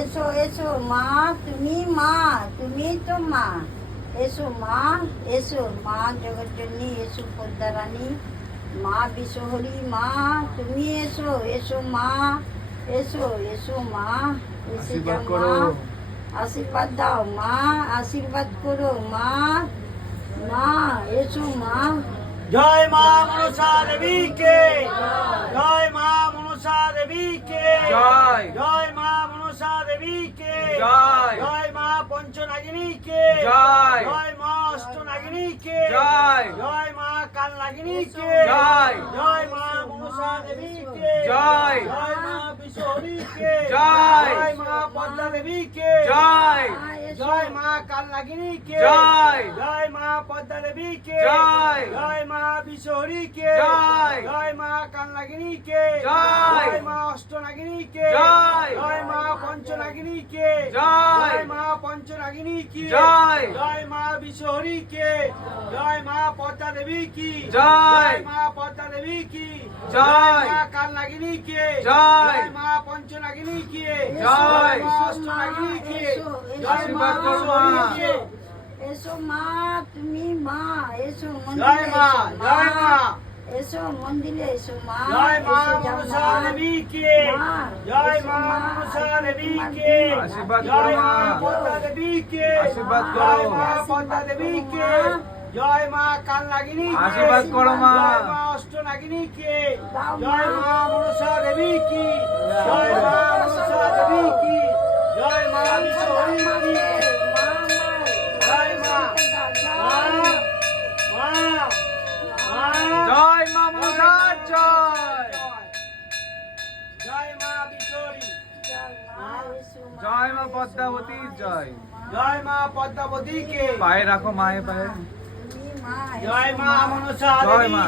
এসো এসো মা তুমি মা তুমি তো মা। এসো মা এসো মা জগজ্জনী এসো পদ্মারানী মা বিশ্বহরি মা তুমি এসো এসো মা এসো এসো মা এসে আশীর্বাদ মা। আশীর্বাদ দাও মা আশীর্বাদ করো মা মা এসো মা। জয় মা মনসা দেবী কে জয় মা মনসা দেবী কে জয়। জয় দেবী কে জয়। জয় মা পঞ্চনাগিনী কে জয়। জয় মা অষ্টনাগিনী কে জয়। জয় মা কালনাগিনী কে জয়। জয় মা মনসা দেবী কে জয়। জয় মা বিশ্বহরি কে জয়। জয় মা পদ্মা দেবী কে জয় জয় মা কালনাগিনী কে জয়। জয় মা পদ্মা দেবী কে জয়। জয় মা বিশ্বহরি কে জয়। জয় মা কালনাগিনী কে জয়। জয় মা অষ্টনাগিনী কে জয়। জয় মা পঞ্চনাগিনী কে জয়। মা পঞ্চনাগিনী কি জয়। জয় মা বিশ্বহরি কে জয় মা পদ্মা দেবী কি জয়। মা পদ্মা দেবী কি জয়। মা কালনাগিনী কে জয়। মা পঞ্চনাগিনী কি জয়। মা অষ্টনাগিনী কি জয় মা বিশ্বহরি কে এসো মা তুমি মা এসো জয় মা এসো জয় মা এসো মন্দিরে এসো মা জয় মা মনসা। দেবী কে জয় মা মনসা দেবী আশীর্বাদ কে আশীর্বাদ জয় করো মা। পদ্মা দেবী কে আশীর্বাদ জয় মা পদ্মা দেবী কে জয় মা কাল নাগিনী আশীর্বাদ করো মা। জয় মা অষ্টনাগিনী কে জয় মা মনসা দেবী কি জয় মা পদ্মাবতী জয়। জয় মা পদ্মাবতী কে পায়ে রাখো মায়ে পায়ে। জয় মা মনসা জয় মা।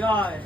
জয়।